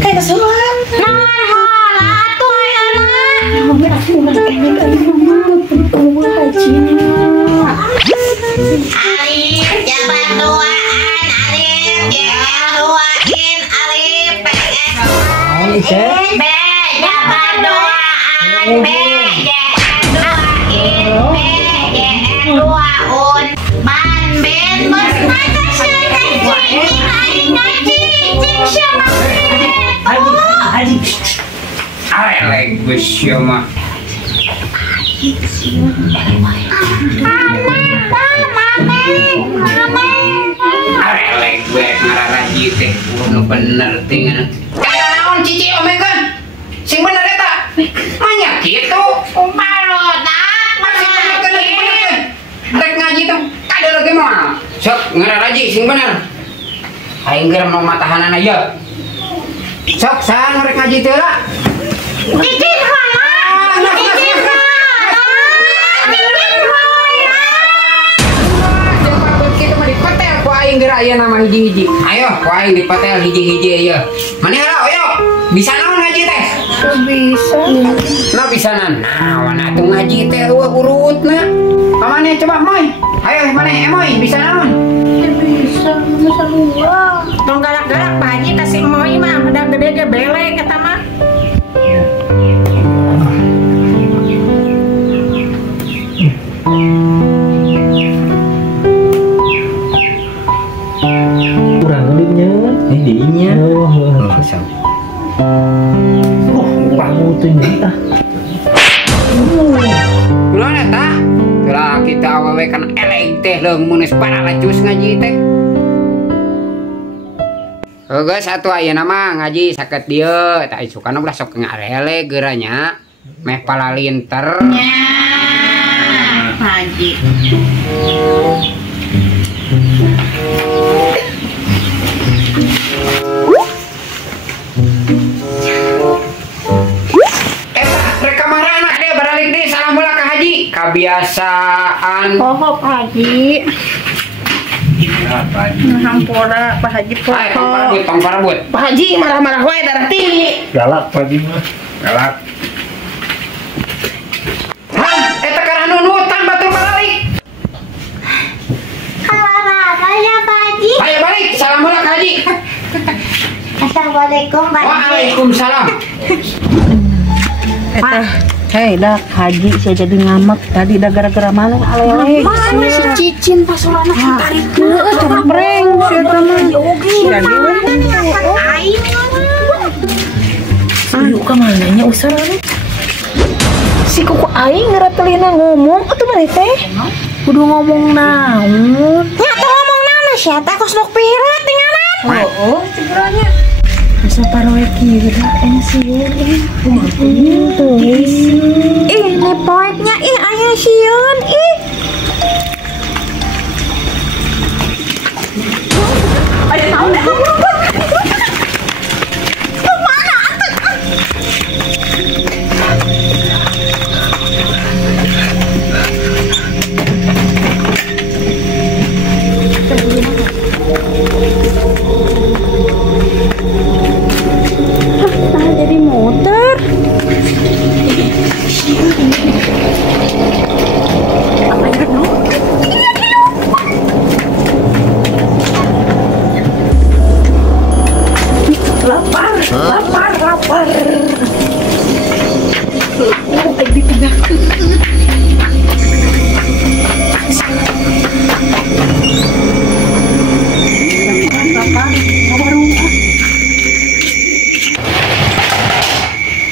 Kayak kesuruhan. Alif jabat duaan, Alif duain, Alif PS. B jabat duaan, B duain, B duaun. Ban ben bermata ngaji, cing sama Haji. Alek gue siapa? Alek gue ngaraji teh, bener tinggal. Kayak naon cici omegan, sing bener eta. Banyak gitu. Barudak, Masih bener lagi bener. Rek ngaji tuh, kada lagi mau. Sok ngaraji sing bener. Aing geram mau matahanan aja. Sok sang rek ngaji teh lah. Cicin mana? Cicin mana? Kita mah dipetel ku aing geura aya nama hiji-hiji. Ayo ku aing dipetel hiji-hiji ayo. Maneh lah ayo. Bisa naon ngaji teh? Bisa. Nah bisa naon atuh ngaji teh urutna. Pamaneh coba moy. Ayo maneh moy bisa naon? Bisa luar. Tong galak-galak Pak Haji kasih moy mah udah gede ge belek eta mah. Kurang gedenya dinya kamu tuh minta Ulun eta telah kita awewe kan eleng teh leung mun geus paralacus ngaji teh. Geus atuh ayeuna mah ngaji saket dieu eta isukana ulah sok ngarele geuranya meh palalinter. Haji. Kebiasaan Pohon Pak Haji. apa Hampura Pak Haji pohon. tong parabut Pak Haji marah-marah wae darah tinggi. galak pagi mah galak. Eta karena nunutan batur balik. Halo, Pak Haji. Ayo balik, salam ulah Kak Haji. Assalamualaikum, Pak Haji. Waalaikumsalam. Hei dah Haji saya jadi ngamak tadi dah gara-gara mana alele. Mana si Cicin pas orangnya tarik ke Cempreng siapa mah. Aing. Aduh kemana nya usah Si kuku aing ngeratelina ngomong atuh mah teh. kudu ngomong naon. Nya teh ngomong naon sih teh kos nok pira tinggalan. Oh, cegeranya. Asa paroe kieu tulis. Ih, nih poetnya ih aya sieun ih. Ada naon? Jadi muter. Lapar.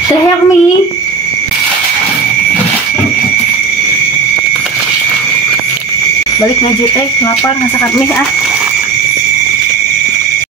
Teh yang mie. Balik ngaji teh lapar ngasakan mie ah.